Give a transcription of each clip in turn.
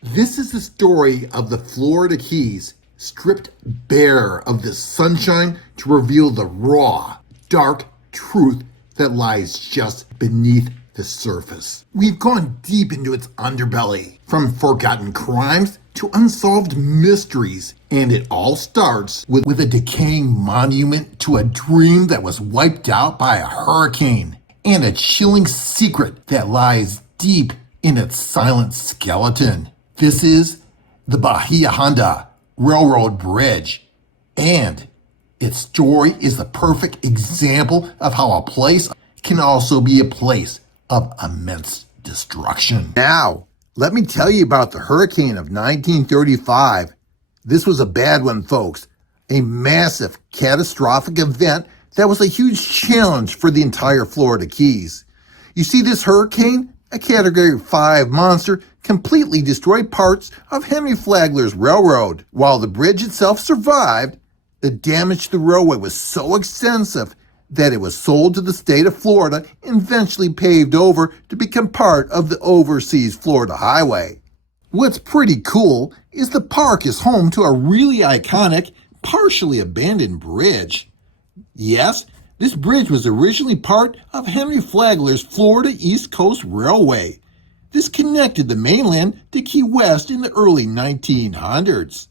This is the story of the Florida Keys, stripped bare of the sunshine to reveal the raw, dark truth that lies just beneath the surface. We've gone deep into its underbelly, from forgotten crimes to unsolved mysteries, and it all starts with a decaying monument to a dream that was wiped out by a hurricane, and a chilling secret that lies deep in its silent skeleton. This is the Bahia Honda Railroad Bridge, and its story is the perfect example of how a place can also be a place of immense destruction. Now, let me tell you about the hurricane of 1935. This was a bad one, folks. A massive, catastrophic event that was a huge challenge for the entire Florida Keys. You see, this hurricane, a Category 5 monster, completely destroyed parts of Henry Flagler's railroad. While the bridge itself survived, the damage to the railway was so extensive that it was sold to the state of Florida and eventually paved over to become part of the Overseas Florida Highway. What's pretty cool is the park is home to a really iconic, partially abandoned bridge. Yes, this bridge was originally part of Henry Flagler's Florida East Coast Railway. This connected the mainland to Key West in the early 1900s.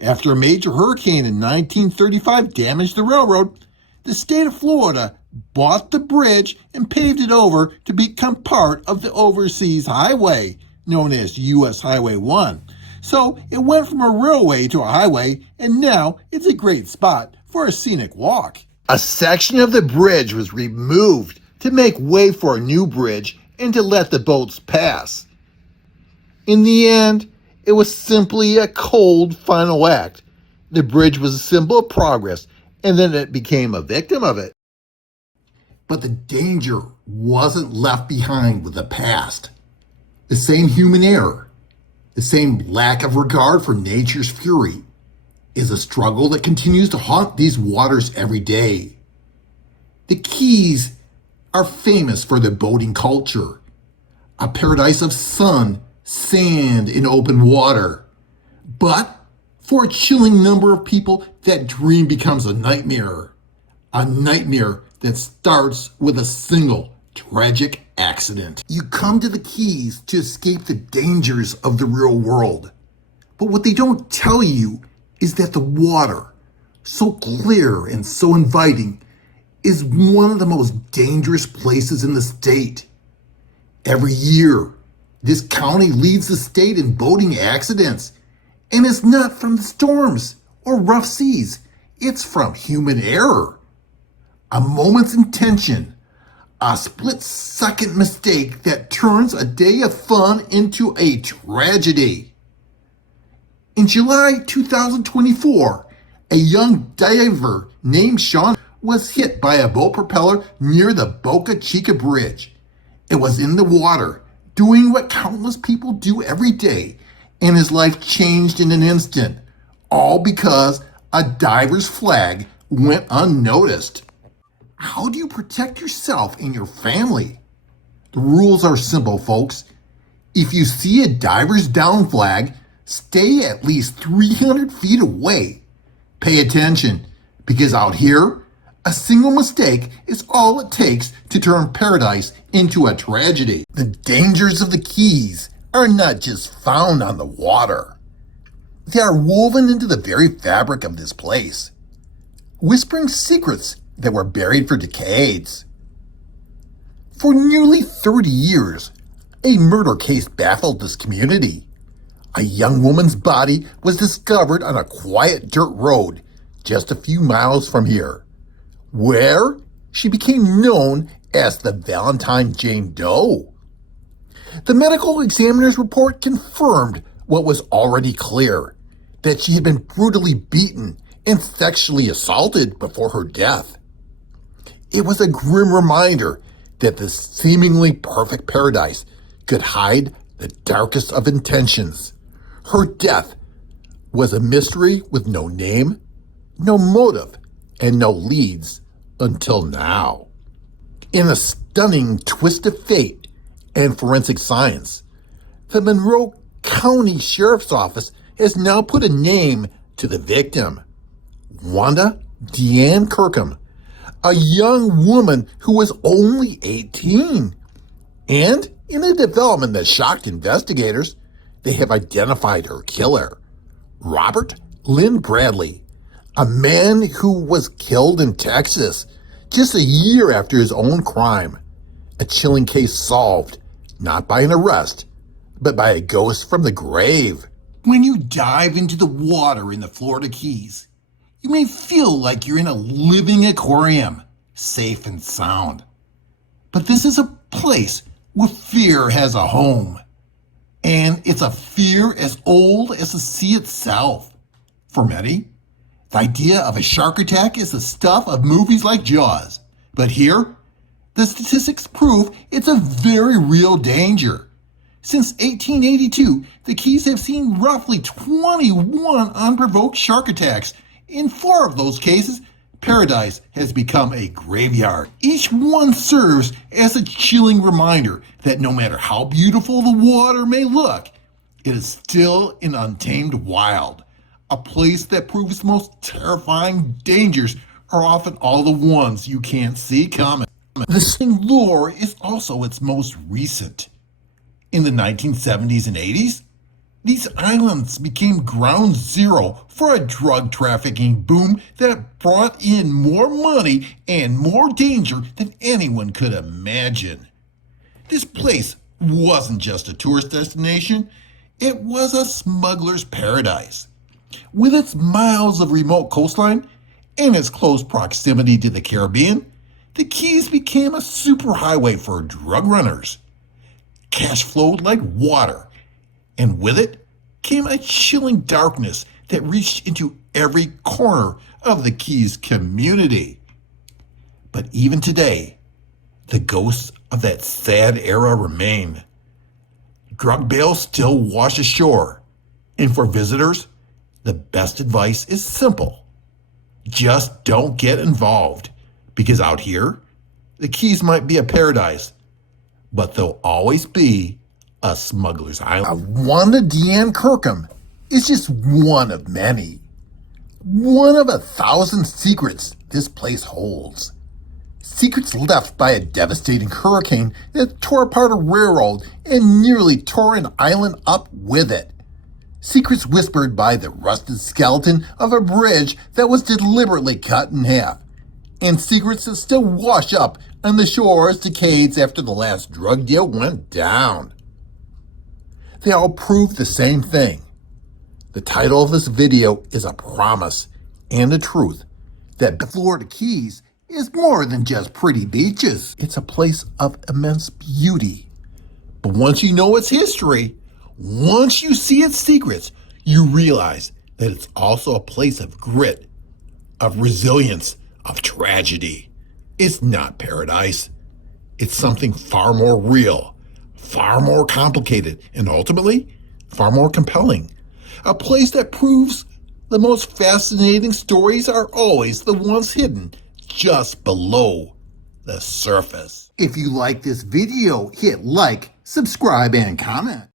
After a major hurricane in 1935 damaged the railroad, the state of Florida bought the bridge and paved it over to become part of the Overseas Highway, known as U.S. Highway 1. So it went from a railway to a highway, and now it's a great spot for a scenic walk. A section of the bridge was removed to make way for a new bridge and to let the boats pass. In the end, it was simply a cold final act. The bridge was a symbol of progress, and then it became a victim of it. But the danger wasn't left behind with the past. The same human error, the same lack of regard for nature's fury, is a struggle that continues to haunt these waters every day. The Keys are famous for their boating culture, a paradise of sun, sand, and open water. But for a chilling number of people, that dream becomes a nightmare that starts with a single tragic accident. You come to the Keys to escape the dangers of the real world. But what they don't tell you is that the water, so clear and so inviting, is one of the most dangerous places in the state. Every year, this county leads the state in boating accidents, and it's not from the storms or rough seas. It's from human error. A moment's intention, a split-second mistake that turns a day of fun into a tragedy. In July 2024, a young diver named Sean was hit by a boat propeller near the Boca Chica Bridge. It was in the water, doing what countless people do every day, and his life changed in an instant, all because a diver's flag went unnoticed. How do you protect yourself and your family? The rules are simple, folks. If you see a diver's down flag, stay at least 300 feet away. Pay attention, because out here, a single mistake is all it takes to turn paradise into a tragedy. The dangers of the Keys are not just found on the water. They are woven into the very fabric of this place, whispering secrets that were buried for decades. For nearly 30 years, a murder case baffled this community. A young woman's body was discovered on a quiet dirt road just a few miles from here, where she became known as the Valentine Jane Doe. The medical examiner's report confirmed what was already clear, that she had been brutally beaten and sexually assaulted before her death. It was a grim reminder that this seemingly perfect paradise could hide the darkest of intentions. Her death was a mystery with no name, no motive, and no leads until now. In a stunning twist of fate and forensic science, the Monroe County Sheriff's Office has now put a name to the victim. Wanda Deanne Kirkham, a young woman who was only 18. And in a development that shocked investigators, they have identified her killer, Robert Lynn Bradley, a man who was killed in Texas just a year after his own crime. A chilling case solved, not by an arrest, but by a ghost from the grave. When you dive into the water in the Florida Keys, you may feel like you're in a living aquarium, safe and sound. But this is a place where fear has a home. And it's a fear as old as the sea itself. For many, the idea of a shark attack is the stuff of movies like Jaws. But here, the statistics prove it's a very real danger. Since 1882, the Keys have seen roughly 21 unprovoked shark attacks. In 4 of those cases, Paradise has become a graveyard. Each one serves as a chilling reminder that no matter how beautiful the water may look, it is still an untamed wild, a place that proves the most terrifying dangers are often all the ones you can't see coming. The same lore is also its most recent. In the 1970s and 80s, these islands became ground zero for a drug trafficking boom that brought in more money and more danger than anyone could imagine. This place wasn't just a tourist destination, it was a smuggler's paradise. With its miles of remote coastline and its close proximity to the Caribbean, the Keys became a superhighway for drug runners. Cash flowed like water, and with it came a chilling darkness that reached into every corner of the Keys community. But even today, the ghosts of that sad era remain. Drug bales still wash ashore, and for visitors, the best advice is simple. Just don't get involved, because out here, the Keys might be a paradise, but they'll always be a smuggler's island. Wanda Deanne Kirkham is just one of many. One of 1,000 secrets this place holds. Secrets left by a devastating hurricane that tore apart a railroad and nearly tore an island up with it. Secrets whispered by the rusted skeleton of a bridge that was deliberately cut in half. And secrets that still wash up on the shores decades after the last drug deal went down. They all prove the same thing. The title of this video is a promise and a truth that the Florida Keys is more than just pretty beaches. It's a place of immense beauty. But once you know its history, once you see its secrets, you realize that it's also a place of grit, of resilience, of tragedy. It's not paradise. It's something far more real, far more complicated, and ultimately, far more compelling. A place that proves the most fascinating stories are always the ones hidden just below the surface. If you like this video, hit like, subscribe, and comment.